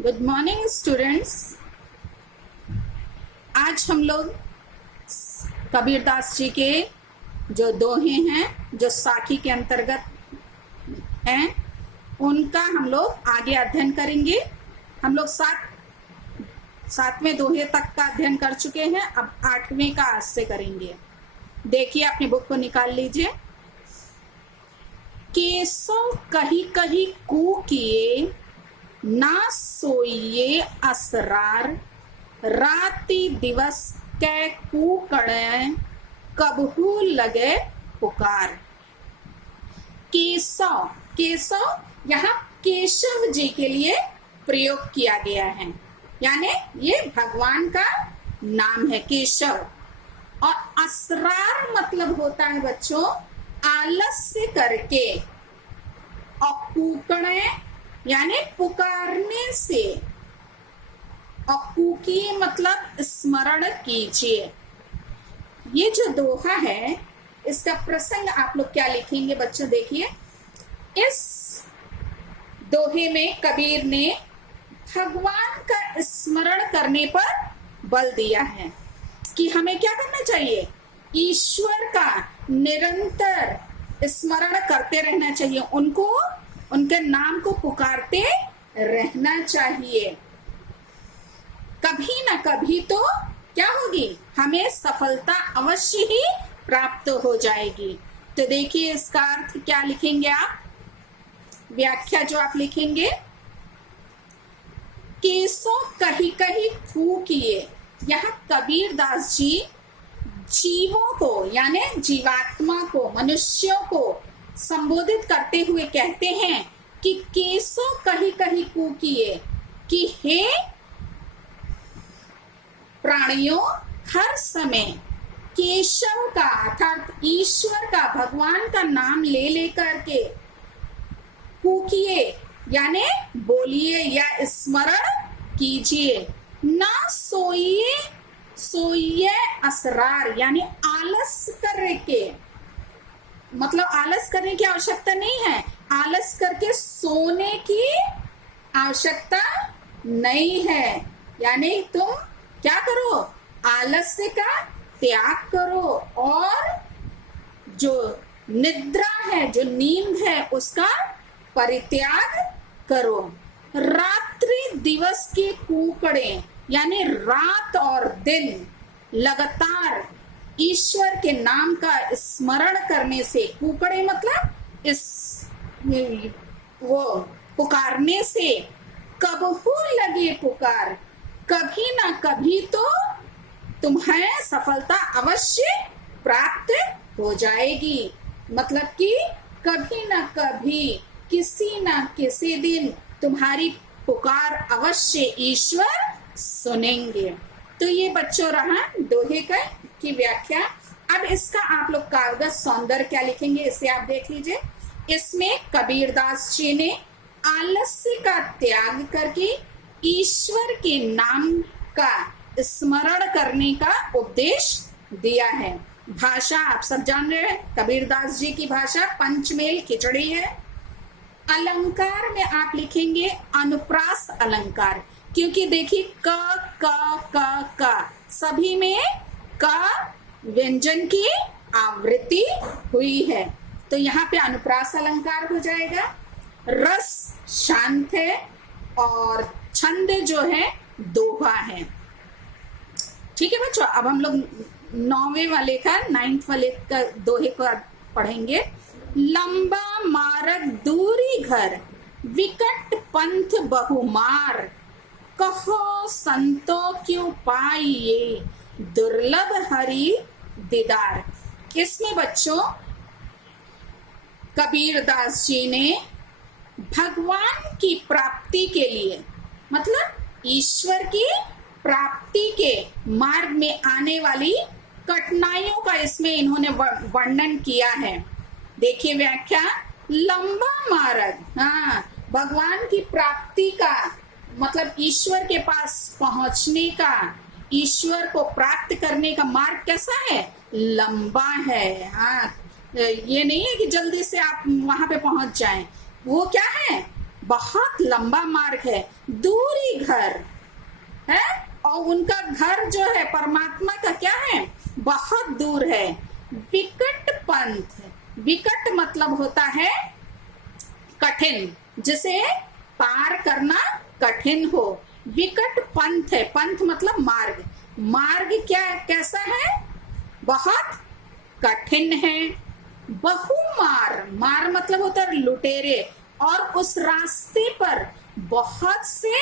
Good morning students. आज हम लोग कबीरदास जी के जो दोहे हैं जो साखी के अंतर्गत हैं उनका हम लोग आगे अध्ययन करेंगे। हम लोग सातवें दोहे तक का अध्ययन कर चुके हैं, अब 8वें का आज से करेंगे। देखिए, अपनी बुक को निकाल लीजिए। केसो कही कही कू किए, ना सोइए असरार, राति दिवस कै कूकड़े, कबहू लगे पुकार। केशव, केशव यहाँ केशव जी के लिए प्रयोग किया गया है, यानी ये भगवान का नाम है केशव। और असरार मतलब होता है बच्चों आलस्य करके, और कूकड़े यानी पुकारने से, और कूकी मतलब स्मरण कीजिए। ये जो दोहा है इसका प्रसंग आप लोग क्या लिखेंगे बच्चों, देखिए। इस दोहे में कबीर ने भगवान का स्मरण करने पर बल दिया है कि हमें क्या करना चाहिए, ईश्वर का निरंतर स्मरण करते रहना चाहिए, उनके नाम को पुकारते रहना चाहिए। कभी ना कभी तो क्या होगी, हमें सफलता अवश्य ही प्राप्त हो जाएगी। तो देखिए इसका अर्थ क्या लिखेंगे आप, व्याख्या जो आप लिखेंगे, केसो कही कही खू किए। यहाँ कबीरदास जी जीवों को यानी जीवात्मा को, मनुष्यों को संबोधित करते हुए कहते हैं कि केसो कही कही कू किए, कि हे प्राणियों, हर समय केशव का अर्थात ईश्वर का, भगवान का नाम ले लेकर के कूकिए यानी बोलिए या स्मरण कीजिए। ना सोइए, सोइए असरार यानी आलस करके, मतलब आलस करने की आवश्यकता नहीं है, आलस करके सोने की आवश्यकता नहीं है। यानी तुम क्या करो, आलस्य का त्याग करो और जो निद्रा है, जो नींद है, उसका परित्याग करो। रात्रि दिवस के कूकड़े यानी रात और दिन लगातार ईश्वर के नाम का स्मरण करने से, कूकड़े मतलब वो पुकारने से, कबहू लगे पुकार, कभी ना कभी तो तुम्हें सफलता अवश्य प्राप्त हो जाएगी। मतलब कि कभी ना कभी, किसी ना किसी दिन तुम्हारी पुकार अवश्य ईश्वर सुनेंगे। तो ये बच्चों रहा दोहे की व्याख्या। अब इसका आप लोग कागज सौंदर्य क्या लिखेंगे इसे आप देख लीजिए। इसमें कबीरदास जी ने आलस्य का त्याग करके ईश्वर के नाम का स्मरण करने का उपदेश दिया है। भाषा आप सब जान रहे हैं, कबीरदास जी की भाषा पंचमेल खिचड़ी है। अलंकार में आप लिखेंगे अनुप्रास अलंकार, क्योंकि देखिए क सभी में क व्यंजन की आवृत्ति हुई है, तो यहाँ पे अनुप्रास अलंकार हो जाएगा। रस शांत है और छंद जो है दोहा है। ठीक है बच्चों, अब हम लोग 9वें वाले का 9th वाले का दोहे को पढ़ेंगे। लंबा मार्ग दूरी घर, विकट पंथ बहुमार, कहो संतो क्यों पाइए, दुर्लभ हरि दीदार। इसमें बच्चों कबीरदास जी ने भगवान की प्राप्ति के लिए, मतलब ईश्वर की प्राप्ति के मार्ग में आने वाली कठिनाइयों का इसमें इन्होंने वर्णन किया है। देखिए व्याख्या, लंबा मार्ग, हाँ, भगवान की प्राप्ति का मतलब ईश्वर के पास पहुंचने का, ईश्वर को प्राप्त करने का मार्ग कैसा है, लंबा है। हाँ, ये नहीं है कि जल्दी से आप वहां पे पहुंच जाएं, वो क्या है, बहुत लंबा मार्ग है, दूरी घर है, और उनका घर जो है परमात्मा का क्या है, बहुत दूर है। विकट पंथ, विकट मतलब होता है कठिन, जिसे पार करना कठिन हो। विकट पंथ है, पंथ मतलब मार्ग, मार्ग क्या कैसा है, बहुत कठिन है। बहुमार, मार मतलब होता है लुटेरे, और उस रास्ते पर बहुत से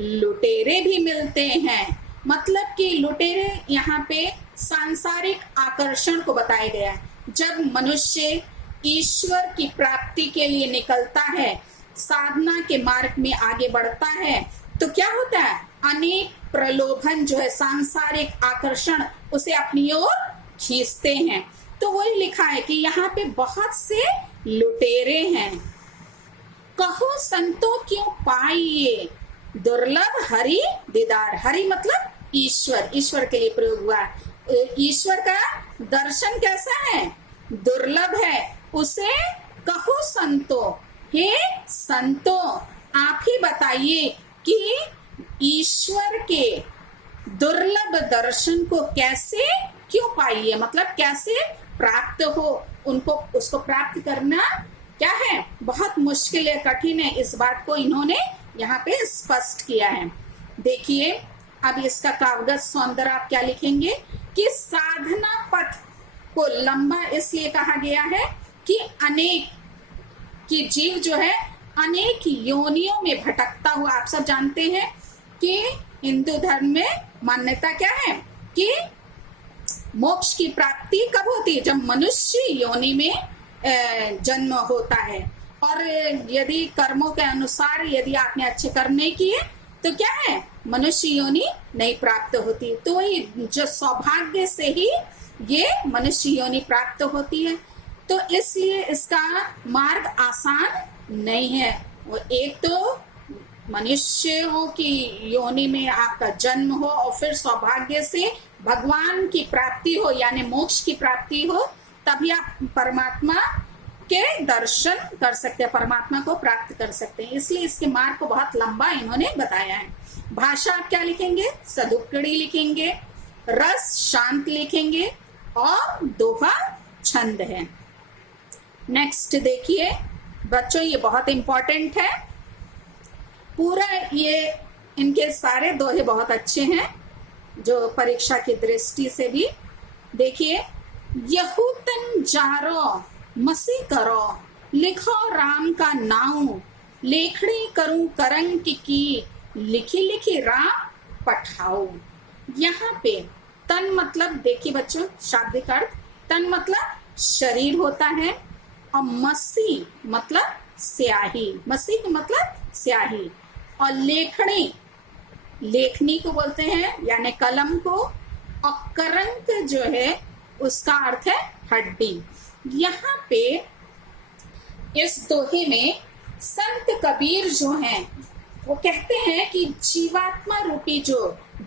लुटेरे भी मिलते हैं। मतलब कि लुटेरे यहाँ पे सांसारिक आकर्षण को बताया गया है। जब मनुष्य ईश्वर की प्राप्ति के लिए निकलता है, साधना के मार्ग में आगे बढ़ता है, तो क्या होता है, अनेक प्रलोभन जो है, सांसारिक आकर्षण उसे अपनी ओर खींचते हैं। तो वही लिखा है कि यहाँ पे बहुत से लुटेरे हैं। कहो संतो क्यों पाइए दुर्लभ हरि दीदार, हरि मतलब ईश्वर, ईश्वर के लिए प्रयोग हुआ। ईश्वर का दर्शन कैसा है, दुर्लभ है, उसे कहो संतो, हे संतो आप ही बताइए कि ईश्वर के दुर्लभ दर्शन को कैसे क्यों पाइए, मतलब कैसे प्राप्त हो, उनको उसको प्राप्त करना क्या है, बहुत मुश्किल है, कठिन है। इस बात को इन्होंने यहाँ पे स्पष्ट किया है। देखिए अब इसका काव्यगत सौंदर्य आप क्या लिखेंगे कि साधना पथ को लंबा इसलिए कहा गया है कि अनेक कि जीव जो है अनेक योनियों में भटकता हुआ, आप सब जानते हैं कि हिंदू धर्म में मान्यता क्या है कि मोक्ष की प्राप्ति कब होती है, जब मनुष्य योनि में जन्म होता है, और यदि कर्मों के अनुसार यदि आपने अच्छे कर्म नहीं किए तो क्या है, मनुष्य योनि नहीं प्राप्त होती। तो वही जो सौभाग्य से ही ये मनुष्य योनि प्राप्त होती है। तो इसलिए इसका मार्ग आसान नहीं है। वो एक तो मनुष्यों की योनि में आपका जन्म हो, और फिर सौभाग्य से भगवान की प्राप्ति हो, यानी मोक्ष की प्राप्ति हो, तभी आप परमात्मा के दर्शन कर सकते हैं, परमात्मा को प्राप्त कर सकते हैं। इसलिए इसके मार्ग को बहुत लंबा इन्होंने बताया है। भाषा आप क्या लिखेंगे, सदुक्कड़ी लिखेंगे, रस शांत लिखेंगे, और दोहा छंद है। नेक्स्ट देखिए बच्चों, ये बहुत इंपॉर्टेंट है। पूरा ये इनके सारे दोहे बहुत अच्छे हैं, जो परीक्षा की दृष्टि से भी। देखिए, यहूतन जारो मसी करो, लिखो राम का नाऊ, लेखड़ी करूं करंग की, लिखी लिखी राम पठाओ। यहाँ पे तन मतलब, देखिए बच्चों शाब्दिक अर्थ, तन मतलब शरीर होता है, और मसी मतलब स्याही, मसी मतलब स्याही, और लेखनी, लेखनी को बोलते हैं यानी कलम को, और करंक जो है उसका अर्थ है हड्डी। यहाँ पे इस दोहे में संत कबीर जो हैं वो कहते हैं कि जीवात्मा रूपी जो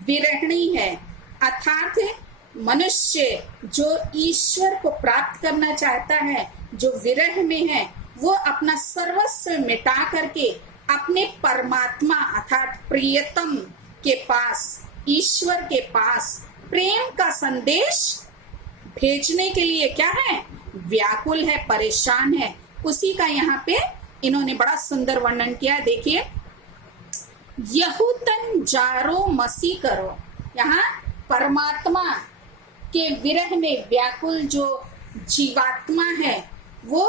विरहणी है, अर्थात मनुष्य जो ईश्वर को प्राप्त करना चाहता है, जो विरह में है, वो अपना सर्वस्व मिटा करके अपने परमात्मा अर्थात प्रियतम के पास, ईश्वर के पास प्रेम का संदेश भेजने के लिए क्या है, व्याकुल है, परेशान है। उसी का यहाँ पे इन्होंने बड़ा सुंदर वर्णन किया है। देखिए, यहूतन जारो मसी करो, यहाँ परमात्मा के विरह में व्याकुल जो जीवात्मा है वो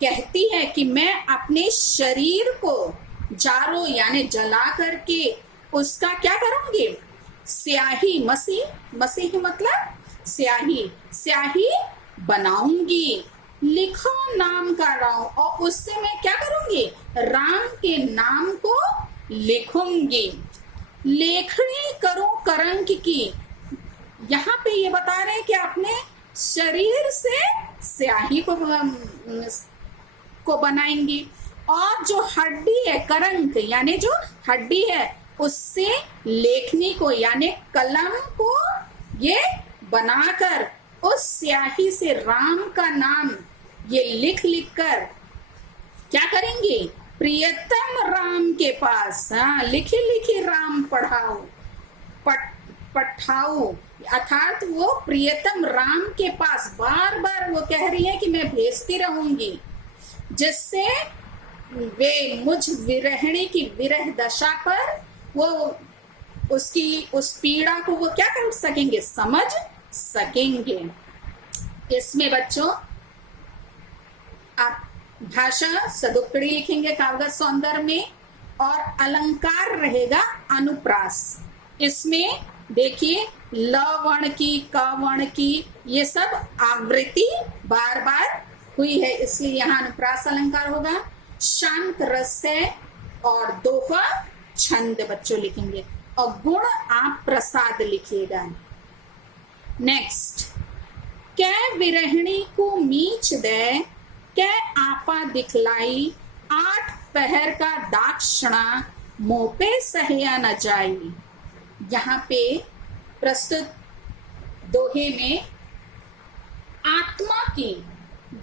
कहती है कि मैं अपने शरीर को जारो यानी जला करके उसका क्या करूंगी, स्याही, मसी, मसीह मतलब स्याही, स्याही बनाऊंगी, लिखो नाम का राम, और उससे मैं क्या करूंगी, राम के नाम को लिखूंगी, लेखनी करूं करंक की। यहाँ पे ये बता रहे हैं कि अपने शरीर से स्याही को बनाएंगी, और जो हड्डी है करंक यानी जो हड्डी है उससे लेखनी को यानी कलम को ये बनाकर उस स्याही से राम का नाम ये लिख लिख कर क्या करेंगे, प्रियतम राम के पास, हाँ, लिखी लिखी राम पढ़ाओ, पठाओ, अर्थात वो प्रियतम राम के पास बार बार वो कह रही है कि मैं भेजती रहूंगी, जिससे वे मुझ विरहिणी की विरह दशा पर वो उसकी उस पीड़ा को वो क्या कर सकेंगे, समझ सकेंगे। इसमें बच्चों आप भाषा सदुक्कड़ी लिखेंगे काव्य सौंदर्य में, और अलंकार रहेगा अनुप्रास। इसमें देखिए ल वर्ण की, क वर्ण की, ये सब आवृत्ति बार बार हुई है, इसलिए यहाँ अनुप्रास अलंकार होगा। शांत रस है और दोहा छंद बच्चों लिखेंगे, और गुण आप प्रसाद लिखिएगा। नेक्स्ट, कै विरहिणी को मीच दे, कै आपा दिखलाई, आठ पहर का दाक्षिणा, मोह पे सहया न जाई। यहाँ पे प्रस्तुत दोहे में आत्मा की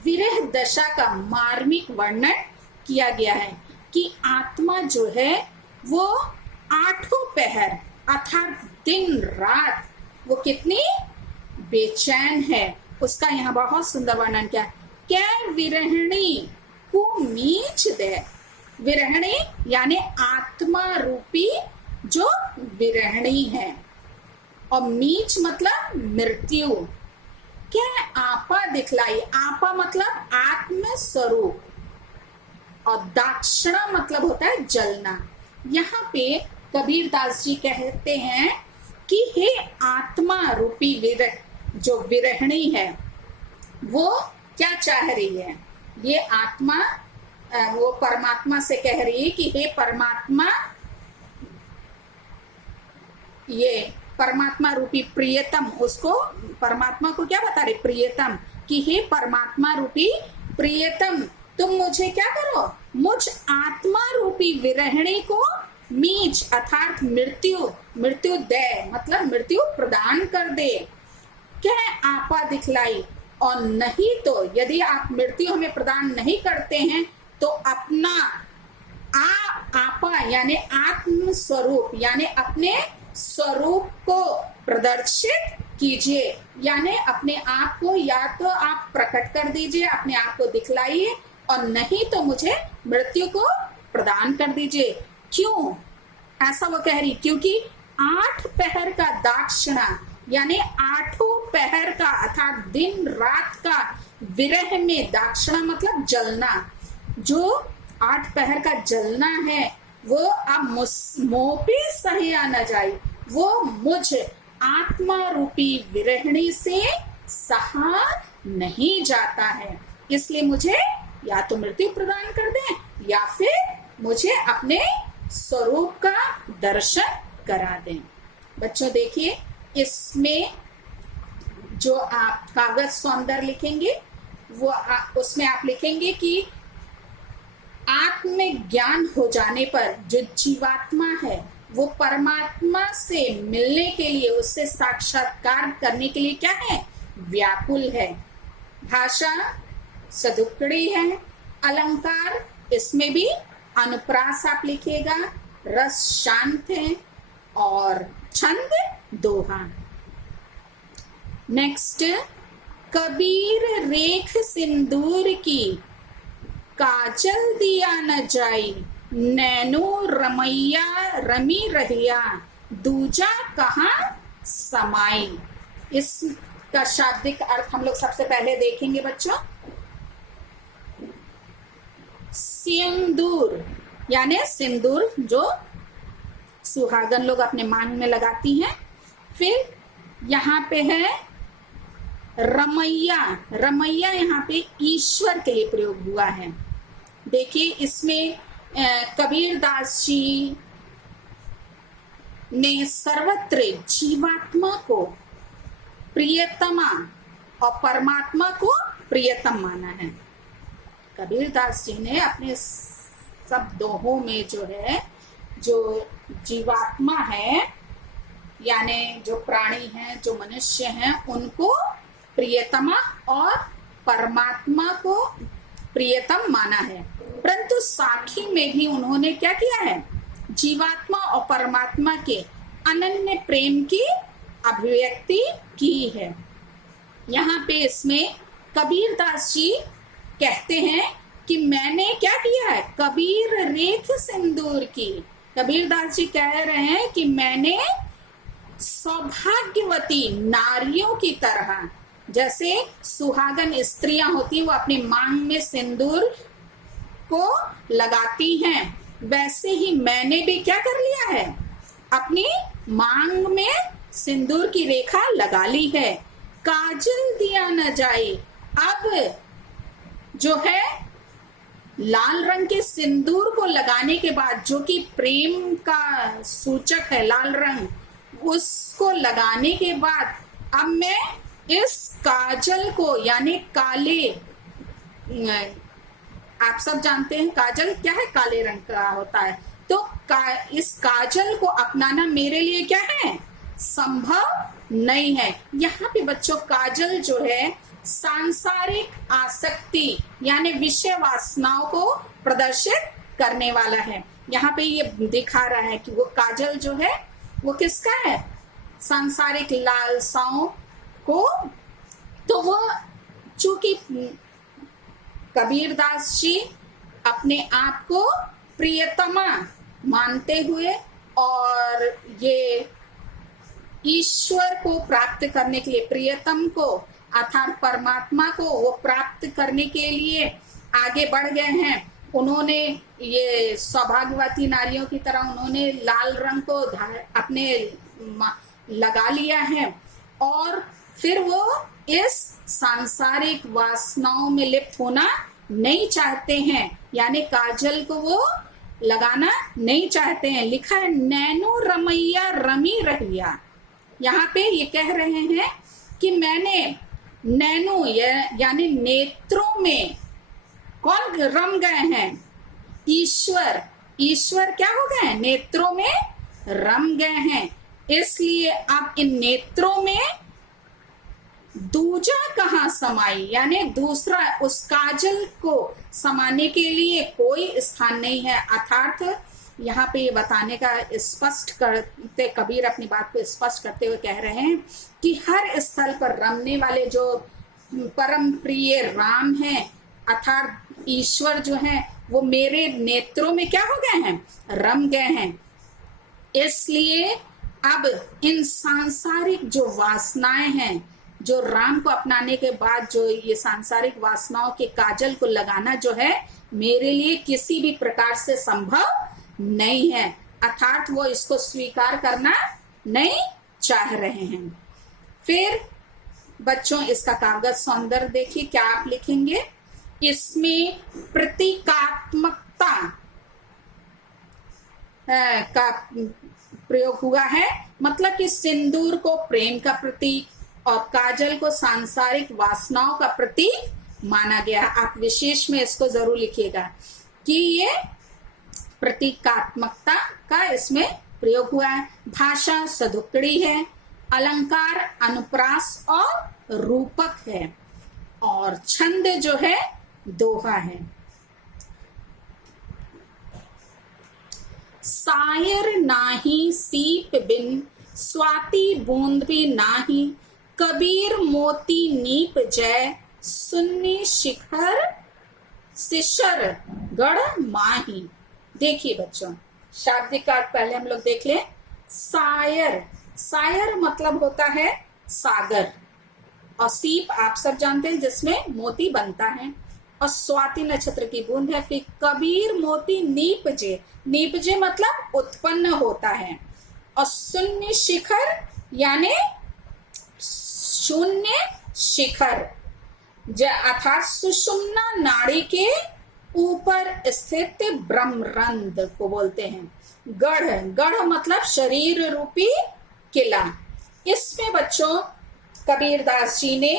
विरह दशा का मार्मिक वर्णन किया गया है कि आत्मा जो है वो आठों पहर अर्थात दिन रात वो कितनी बेचैन है, उसका यहाँ बहुत सुंदर वर्णन किया। क्या विरहिणी को मीच दे, विरहिणी यानी आत्मा रूपी जो विरहिणी है, और मीच मतलब मृत्यु। क्या आपा दिखलाई, आपा मतलब आत्म स्वरूप, और दाक्षिणा मतलब होता है जलना। यहाँ पे कबीर दास जी कहते हैं कि हे आत्मा रूपी विरह जो विरहिणी है वो क्या चाह रही है, ये आत्मा वो परमात्मा से कह रही है कि हे परमात्मा, ये परमात्मा रूपी प्रियतम, उसको परमात्मा को क्या बता रहे, प्रियतम, कि हे परमात्मा रूपी प्रियतम, तुम मुझे क्या करो, मुझ आत्मा रूपी विरहिणी को मीच अर्थात मृत्यु, मृत्यु दे मतलब मृत्यु प्रदान कर दे। क्या आपा दिखलाई, और नहीं तो यदि आप मृत्यु हमें प्रदान नहीं करते हैं तो अपना आपा यानी आत्म स्वरूप यानी अपने स्वरूप को प्रदर्शित कीजिए, यानी अपने आप को या तो आप प्रकट कर दीजिए, अपने आप को दिखलाइए, और नहीं तो मुझे मृत्यु को प्रदान कर दीजिए। क्यों ऐसा वो कह रही, क्योंकि आठ पहर का दाक्षिणा यानी आठों पहर का अर्थात दिन रात का विरह में, दाक्षिणा मतलब जलना, जो आठ पहर का जलना है वो अब मोह पे सहया न जाए, वो मुझ आत्मा रूपी विरहिणी से सहा नहीं जाता है, इसलिए मुझे या तो मृत्यु प्रदान कर दें या फिर मुझे अपने स्वरूप का दर्शन करा दें। बच्चों देखिए, इसमें जो आप कागज सौंदर्य लिखेंगे वो उसमें आप लिखेंगे कि आत्म ज्ञान हो जाने पर जो जीवात्मा है वो परमात्मा से मिलने के लिए, उससे साक्षात्कार करने के लिए क्या है, व्याकुल है। भाषा सदुक्कड़ी है, अलंकार इसमें भी अनुप्रास आप लिखिएगा, रस शांत है, और छंद दोहा। नेक्स्ट, कबीर रेख सिंदूर की, काजल दिया न जाई, नैनो रमैया रमी रहिया, दूजा कहाँ समाई। इसका शाब्दिक अर्थ हम लोग सबसे पहले देखेंगे बच्चों। सिंदूर यानी सिंदूर जो सुहागन लोग अपने मांग में लगाती हैं। फिर यहाँ पे है रमैया, रमैया यहाँ पे ईश्वर के लिए प्रयोग हुआ है। देखिए इसमें कबीर दास जी ने सर्वत्र जीवात्मा को प्रियतमा और परमात्मा को प्रियतम माना है। कबीर दास जी ने अपने सब दोहों में जो है, जो जीवात्मा है यानी जो प्राणी हैं, जो मनुष्य हैं, उनको प्रियतमा और परमात्मा को प्रियतम माना है। परंतु साखी में भी उन्होंने क्या किया है, जीवात्मा और परमात्मा के अनन्य प्रेम की अभिव्यक्ति की है। यहाँ पे इसमें कबीरदास जी कहते हैं कि मैंने क्या किया है, कबीर रेख सिंदूर की। कबीरदास जी कह रहे हैं कि मैंने सौभाग्यवती नारियों की तरह, जैसे सुहागन स्त्रियां होती हैं वो अपनी मांग में सिंदूर को लगाती हैं, वैसे ही मैंने भी क्या कर लिया है, अपनी मांग में सिंदूर की रेखा लगा ली है। काजल दिया न जाए, अब जो है लाल रंग के सिंदूर को लगाने के बाद, जो कि प्रेम का सूचक है लाल रंग, उसको लगाने के बाद अब मैं इस काजल को, यानी काले, आप सब जानते हैं काजल क्या है, काले रंग का होता है, तो इस काजल को अपनाना मेरे लिए क्या है, संभव नहीं है। यहाँ पे बच्चों काजल जो है सांसारिक आसक्ति यानी विषय वासनाओं को प्रदर्शित करने वाला है। यहाँ पे ये दिखा रहा है कि वो काजल जो है वो किसका है, सांसारिक लालसाओं को। तो वो चूंकि कबीरदास जी अपने आप को प्रियतमा मानते हुए और ये ईश्वर को प्राप्त करने के लिए, प्रियतम को अर्थात परमात्मा को वो प्राप्त करने के लिए आगे बढ़ गए हैं। उन्होंने ये सौभाग्यवती नारियों की तरह उन्होंने लाल रंग को अपने लगा लिया है और फिर वो इस सांसारिक वासनाओं में लिप्त होना नहीं चाहते हैं, यानी काजल को वो लगाना नहीं चाहते हैं। लिखा है नैनो रमैया रमी रहिया। यहाँ पे ये कह रहे हैं कि मैंने नैनो यानी नेत्रों में कौन रम गए हैं, ईश्वर। ईश्वर क्या हो गए हैं, नेत्रों में रम गए हैं। इसलिए अब इन नेत्रों में दूजा कहाँ समाई, यानी दूसरा उस काजल को समाने के लिए कोई स्थान नहीं है। अर्थात यहाँ पे ये बताने का स्पष्ट करते, कबीर अपनी बात को स्पष्ट करते हुए कह रहे हैं कि हर स्थल पर रमने वाले जो परम प्रिय राम हैं अर्थात ईश्वर जो है वो मेरे नेत्रों में क्या हो गए हैं, रम गए हैं। इसलिए अब इन सांसारिक जो वासनाएं हैं, जो राम को अपनाने के बाद जो ये सांसारिक वासनाओं के काजल को लगाना जो है मेरे लिए किसी भी प्रकार से संभव नहीं है, अर्थात वो इसको स्वीकार करना नहीं चाह रहे हैं। फिर बच्चों इसका कागज सौंदर्य देखिए क्या आप लिखेंगे, इसमें प्रतीकात्मकता का प्रयोग हुआ है, मतलब कि सिंदूर को प्रेम का प्रतीक और काजल को सांसारिक वासनाओं का प्रतीक माना गया। आप विशेष में इसको जरूर लिखिएगा कि ये प्रतीकात्मकता का इसमें प्रयोग हुआ है। भाषा सदुक्कड़ी है, अलंकार अनुप्रास और रूपक है और छंद जो है दोहा है। सायर नाही सीप बिन स्वाति बूंद भी नाही, कबीर मोती नीप जय सुन्नी शिखर शिशर गढ़ माही। देखिए बच्चों शाब्दिक अर्थ पहले हम लोग देख लें। सायर, सायर मतलब होता है सागर, और सीप आप सब जानते हैं जिसमें मोती बनता है, और स्वाति नक्षत्र की बूंद है। फिर कबीर मोती नीपजे, नीपजे मतलब उत्पन्न होता है, और शून्य शिखर यानी शून्य शिखर अर्थात सुषुम्ना नाड़ी के ऊपर स्थित ब्रह्मरंध्र को बोलते हैं। गढ़, गढ़ मतलब शरीर रूपी किला। इसमें बच्चों कबीरदास जी ने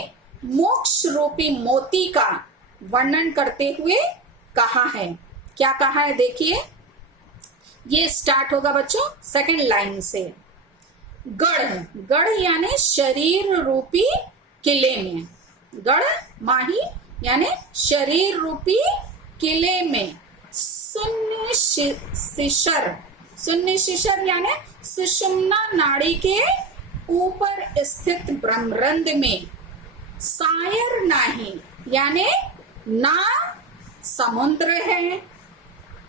मोक्ष रूपी मोती का वर्णन करते हुए कहा है। क्या कहा है देखिए, ये स्टार्ट होगा बच्चों सेकंड लाइन से। गढ़, गढ़ यानी शरीर रूपी किले में, गढ़ माही यानी शरीर रूपी किले में शून्य शिशर यानी सुषुम्ना नाड़ी के ऊपर स्थित ब्रह्मरंध्र में सायर नाही यानी ना समुद्र है,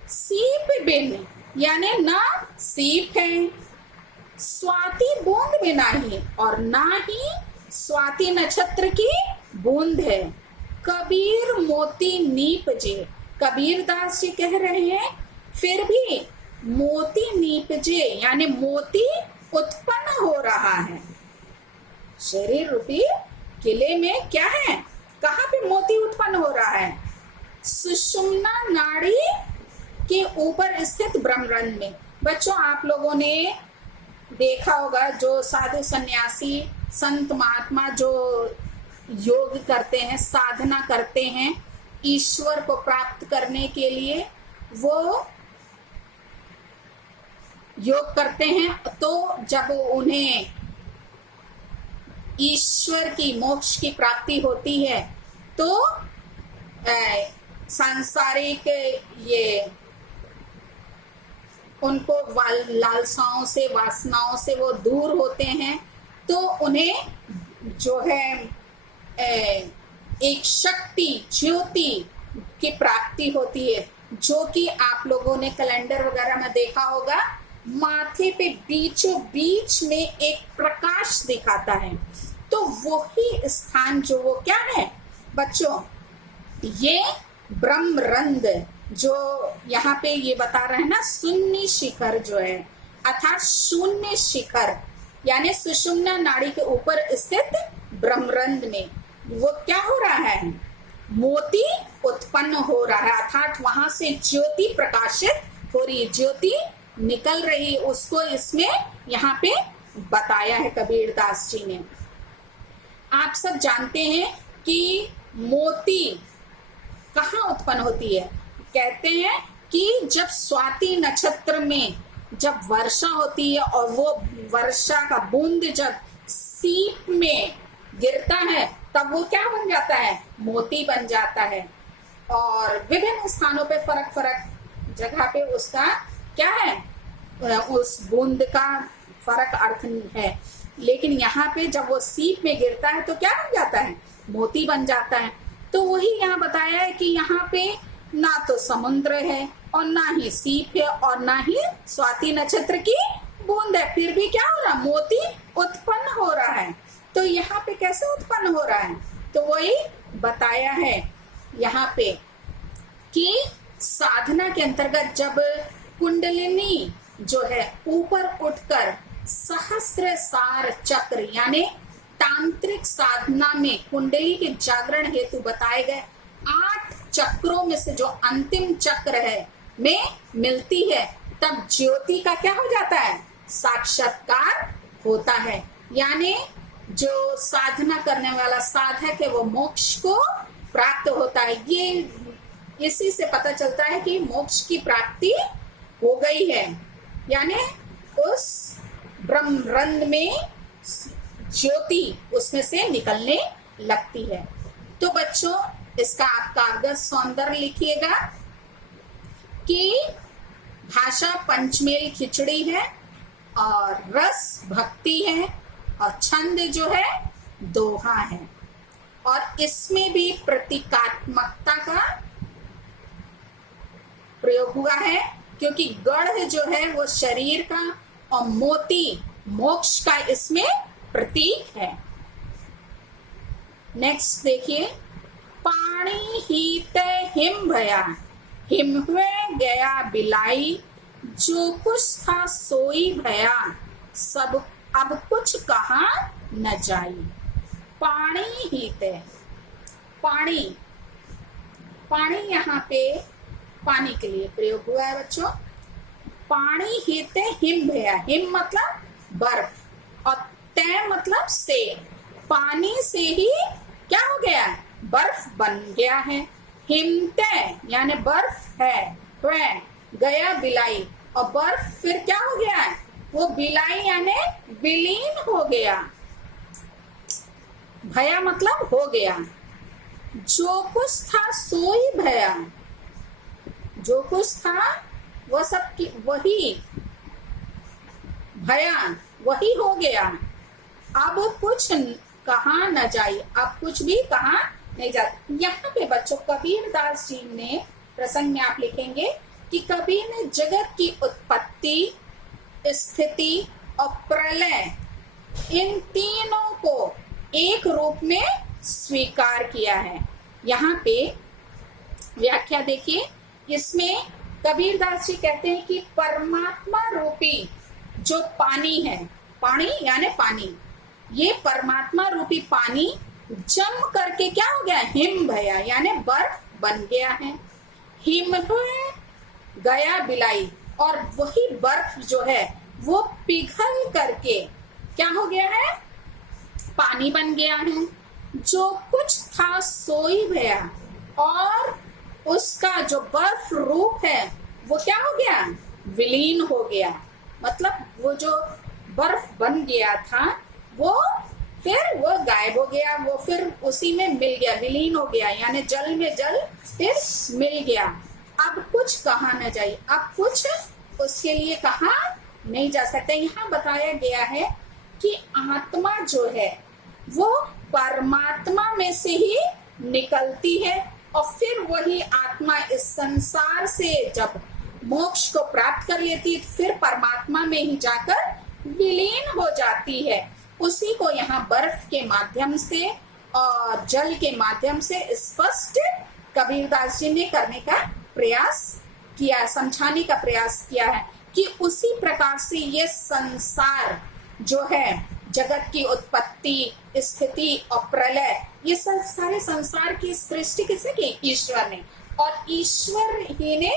सीप बिन यानी ना सीप है, स्वाति बूंद भी नहीं और ना ही स्वाति नक्षत्र की बूंद है। कबीर मोती नीपजे, कबीर दास जी कह रहे हैं फिर भी मोती नीपजे यानी मोती उत्पन्न हो रहा है। शरीर रूपी किले में क्या है, कहाँ पे मोती उत्पन्न हो रहा है? सुषुम्ना नाड़ी के ऊपर स्थित ब्रह्मरंध्र में। बच्चों आप लोगों ने देखा होगा जो साधु सन्यासी संत महात्मा जो योग करते हैं, साधना करते हैं ईश्वर को प्राप्त करने के लिए, वो योग करते हैं तो जब उन्हें ईश्वर की मोक्ष की प्राप्ति होती है तो सांसारिक ये उनको लालसाओं से वासनाओं से वो दूर होते हैं, तो उन्हें जो है एक शक्ति ज्योति की प्राप्ति होती है, जो कि आप लोगों ने कैलेंडर वगैरह में देखा होगा, माथे पे बीचों बीच में एक प्रकाश दिखाता है। तो वही स्थान जो वो क्या है बच्चों, ये ब्रह्मरंध्र जो यहाँ पे ये बता रहे हैं ना, शून्य शिखर जो है अर्थात शून्य शिखर यानी सुषुम्ना नाड़ी के ऊपर स्थित ब्रह्मरंध्र में वो क्या हो रहा है, मोती उत्पन्न हो रहा है अर्थात वहां से ज्योति प्रकाशित हो रही है, ज्योति निकल रही है, उसको इसमें यहाँ पे बताया है कबीर दास जी ने। आप सब जानते हैं कि मोती कहाँ उत्पन्न होती है, कहते हैं कि जब स्वाति नक्षत्र में जब वर्षा होती है और वो वर्षा का बूंद जब सीप में गिरता है तब वो क्या बन जाता है, मोती बन जाता है। और विभिन्न स्थानों पे फर्क जगह पे उसका क्या है, उस बूंद का फर्क अर्थ है, लेकिन यहाँ पे जब वो सीप में गिरता है तो क्या बन जाता है, मोती बन जाता है। तो वही यहाँ बताया है कि यहाँ पे ना तो समुद्र है और ना ही सीप है और ना ही स्वाति नक्षत्र की बूंद है, फिर भी क्या हो रहा, मोती उत्पन्न हो रहा है। तो यहाँ पे कैसे उत्पन्न हो रहा है, तो वही बताया है यहाँ पे कि साधना के अंतर्गत जब कुंडलिनी जो है ऊपर उठकर सहस्त्रसार चक्र यानी तांत्रिक साधना में कुंडली के जागरण हेतु बताए गए 8 चक्रों में से जो अंतिम चक्र है में मिलती है, तब ज्योति का क्या हो जाता है, साक्षात्कार होता है। यानी जो साधना करने वाला साधक है वो मोक्ष को प्राप्त होता है। ये इसी से पता चलता है कि मोक्ष की प्राप्ति हो गई है, यानी उस ब्रह्मरंध्र में ज्योति उसमें से निकलने लगती है। तो बच्चों इसका आप कागज सौंदर्य लिखिएगा कि भाषा पंचमेल खिचड़ी है और रस भक्ति है और छंद जो है दोहा है, और इसमें भी प्रतीकात्मकता का प्रयोग हुआ है क्योंकि गढ़ जो है वो शरीर का और मोती मोक्ष का इसमें प्रतीक है। नेक्स्ट देखिए, पानी ही तय हिम भया, हिम हुए गया बिलाई, जो कुछ था सोई भया, सब अब कुछ कहा न जाई। पानी ही तय, पानी पानी यहाँ पे पानी के लिए प्रयोग हुआ है बच्चों। पानी ही तय हिम भया, हिम मतलब बर्फ और तय मतलब से, पानी से ही क्या हो गया, बर्फ बन गया है। हिमतय यानी बर्फ है, वह गया बिलाई और बर्फ फिर क्या हो गया है, वो बिलाई यानी विलीन हो गया। भया मतलब हो गया, जो कुछ था सो ही भया, जो कुछ था वह सब की वही भया, वही हो गया। अब कुछ कहा न जाए, अब कुछ भी कहा नहीं जाता। यहाँ पे बच्चों कबीर दास जी ने प्रसंग में आप लिखेंगे कि कबीर ने जगत की उत्पत्ति, स्थिति और प्रलय इन तीनों को एक रूप में स्वीकार किया है। यहाँ पे व्याख्या देखिए, इसमें कबीरदास जी कहते हैं कि परमात्मा रूपी जो पानी है, पानी यानी पानी, ये परमात्मा रूपी पानी जम करके क्या हो गया, हिम भया यानी बर्फ बन गया है। हिम गया बिलाई, और वही बर्फ जो है वो पिघल करके क्या हो गया है, पानी बन गया है। जो कुछ था सोई भया, और उसका जो बर्फ रूप है वो क्या हो गया, विलीन हो गया। मतलब वो जो बर्फ बन गया था वो फिर वो गायब हो गया, वो फिर उसी में मिल गया, विलीन हो गया, यानी जल में जल फिर मिल गया। अब कुछ कहा न जाए, अब कुछ उसके लिए कहा नहीं जा सकता। यहाँ बताया गया है कि आत्मा जो है वो परमात्मा में से ही निकलती है, और फिर वही आत्मा इस संसार से जब मोक्ष को प्राप्त कर लेती है फिर परमात्मा में ही जाकर विलीन हो जाती है। उसी को यहाँ बर्फ के माध्यम से और जल के माध्यम से स्पष्ट कबीरदास जी ने करने का प्रयास किया, समझाने का प्रयास किया है कि उसी प्रकार से ये संसार जो है, जगत की उत्पत्ति, स्थिति और प्रलय, ये सारे संसार की सृष्टि किसने की, ईश्वर ने, और ईश्वर ही ने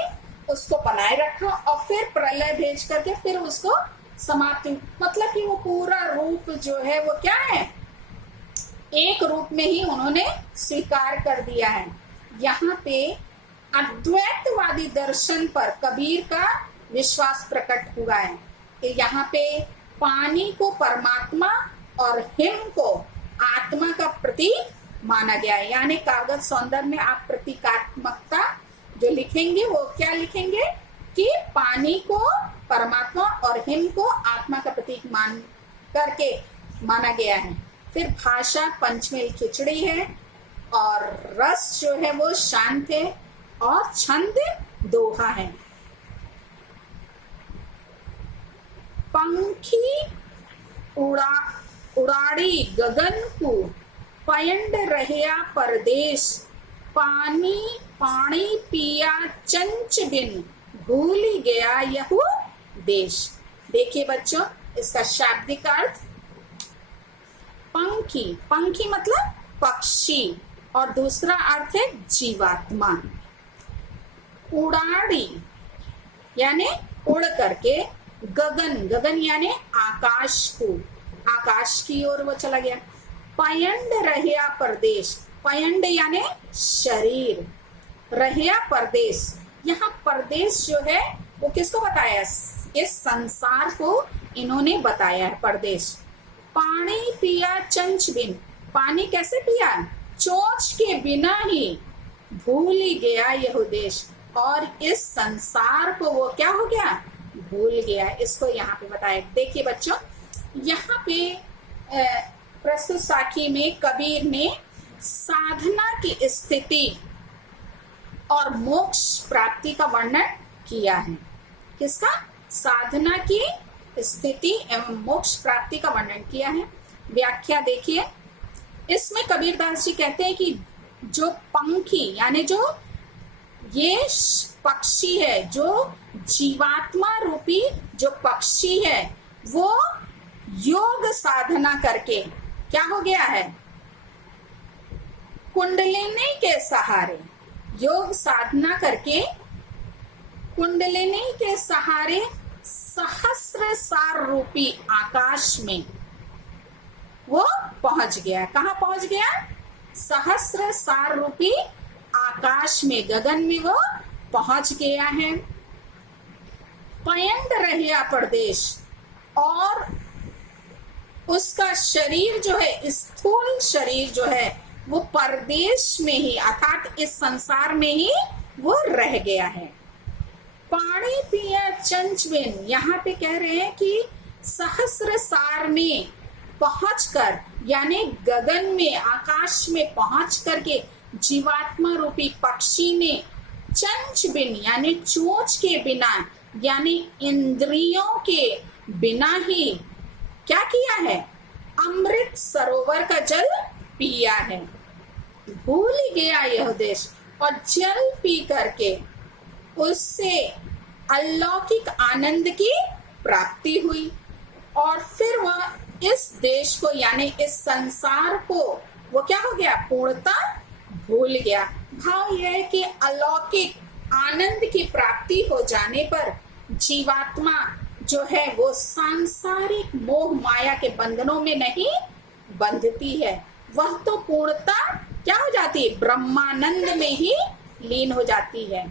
उसको बनाए रखा और फिर प्रलय भेज करके फिर उसको समाप्ति, मतलब कि वो पूरा रूप जो है वो क्या है, एक रूप में ही उन्होंने स्वीकार कर दिया है। यहाँ पे अद्वैतवादी दर्शन पर कबीर का विश्वास प्रकट हुआ है। यहाँ पे पानी को परमात्मा और हिम को आत्मा का प्रतीक माना गया है। यानी कागज सौंदर्य में आप प्रतीकात्मकता जो लिखेंगे वो क्या लिखेंगे कि पानी को परमात्मा और हिम को आत्मा का प्रतीक मान करके माना गया है। फिर भाषा पंचमेल खिचड़ी है, और रस जो है वो शांत है, और छंद दोहा है। पंखी उड़ाड़ी गगन को, पयंड रहया परदेश, पानी पानी पिया चंच बिन, भूल गया यह देश। देखिए बच्चों, इसका शाब्दिक अर्थ, पंखी, पंखी मतलब पक्षी, और दूसरा अर्थ है जीवात्मा। उड़ाड़ी यानी उड़ करके, गगन, गगन यानी आकाश को, आकाश की ओर वो चला गया। पयंड रहया परदेश, पयंड यानी शरीर, रहया परदेश, यहाँ परदेश जो है वो किसको बताया, इस संसार को इन्होंने बताया है परदेश। पानी पिया चंच बिन, पानी कैसे पिया, चोंच के बिना ही, भूल ही गया यह देश, और इस संसार को वो क्या हो गया, भूल गया। इसको यहाँ पे बताया। देखिए बच्चों, यहाँ पे प्रस्तुत साखी में कबीर ने साधना की स्थिति और मोक्ष प्राप्ति का वर्णन किया है। किसका, साधना की स्थिति एवं मोक्ष प्राप्ति का वर्णन किया है। व्याख्या देखिए, इसमें कबीरदास जी कहते हैं कि जो पंखी यानी जो ये पक्षी है, जो जीवात्मा रूपी जो पक्षी है, वो योग साधना करके क्या हो गया है, कुंडलिनी के सहारे, योग साधना करके कुंडलिनी के सहारे सहस्र सार रूपी आकाश में वो पहुंच गया। कहाँ पहुंच गया, सहस्र सार रूपी आकाश में, गगन में वो पहुंच गया है। पयंड रहया प्रदेश, और उसका शरीर जो है, स्थूल शरीर जो है वो परदेश में ही अर्थात इस संसार में ही वो रह गया है। पाणी पिया चंचबिन, यहाँ पे कह रहे हैं कि सहस्रसार में पहुंचकर यानी गगन में आकाश में पहुंच करके जीवात्मा रूपी पक्षी ने चंच बिन यानी चोंच के बिना यानी इंद्रियों के बिना ही क्या किया है, अमृत सरोवर का जल पिया है। भूल गया यह देश और जल पी करके उससे अलौकिक आनंद की प्राप्ति हुई और फिर वह इस देश को यानी इस संसार को वो क्या हो गया, पूर्णतः भूल गया। भाव यह है कि अलौकिक आनंद की प्राप्ति हो जाने पर जीवात्मा जो है वो सांसारिक मोह माया के बंधनों में नहीं बंधती है, वह तो पूर्णतः क्या हो जाती है, ब्रह्मानंद में ही लीन हो जाती है।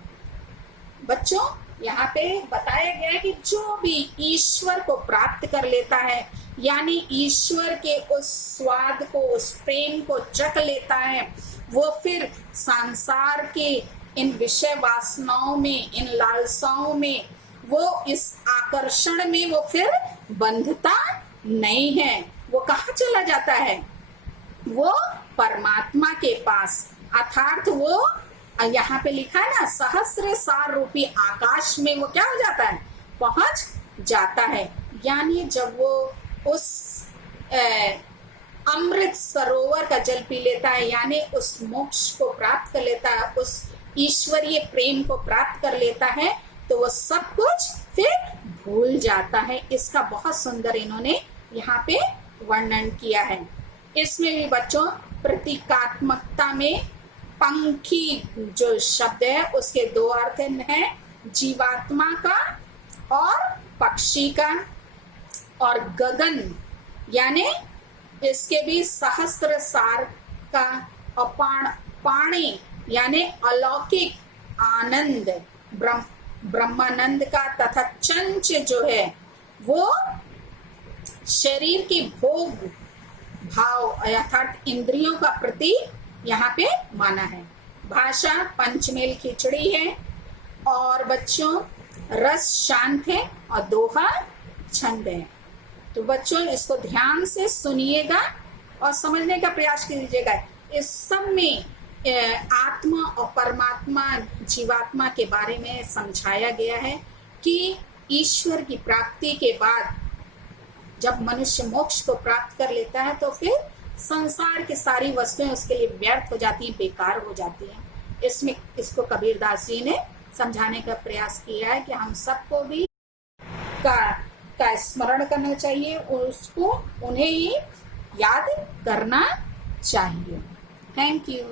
बच्चों यहाँ पे बताया गया है कि जो भी ईश्वर को प्राप्त कर लेता है यानी ईश्वर के उस स्वाद को, उस प्रेम को चख लेता है, वो फिर संसार के इन विषय वासनाओं में, इन लालसाओं में, वो इस आकर्षण में वो फिर बंधता नहीं है। वो कहाँ चला जाता है, वो परमात्मा के पास, अर्थात वो यहाँ पे लिखा है ना, सहस्र सार रूपी आकाश में वो क्या हो जाता है, पहुंच जाता है। यानी जब वो उस अमृत सरोवर का जल पी लेता है यानी उस मोक्ष को प्राप्त कर लेता है, उस ईश्वरीय प्रेम को प्राप्त कर लेता है, तो वो सब कुछ फिर भूल जाता है। इसका बहुत सुंदर इन्होंने यहाँ पे वर्णन किया है। इसमें भी बच्चों प्रतीकात्मकता में पंखी जो शब्द है उसके दो अर्थ हैं, जीवात्मा का और पक्षी का, और गगन यानी इसके भी सहस्र सार का, और पाणी यानी अलौकिक आनंद ब्रह्मानंद का, तथा चंच जो है वो शरीर की भोग भाव अर्थात इंद्रियों का प्रतीक यहाँ पे माना है। भाषा पंचमेल खिचड़ी है और बच्चों रस शांत है और दोहा छंद है। तो बच्चों इसको ध्यान से सुनिएगा और समझने का प्रयास कीजिएगा। इस सब में आत्मा और परमात्मा जीवात्मा के बारे में समझाया गया है कि ईश्वर की प्राप्ति के बाद जब मनुष्य मोक्ष को प्राप्त कर लेता है तो फिर संसार की सारी वस्तुएं उसके लिए व्यर्थ हो जाती हैं, बेकार हो जाती हैं। इसमें इसको कबीरदास जी ने समझाने का प्रयास किया है कि हम सबको भी का स्मरण करना चाहिए और उसको उन्हें ही याद करना चाहिए। Thank you.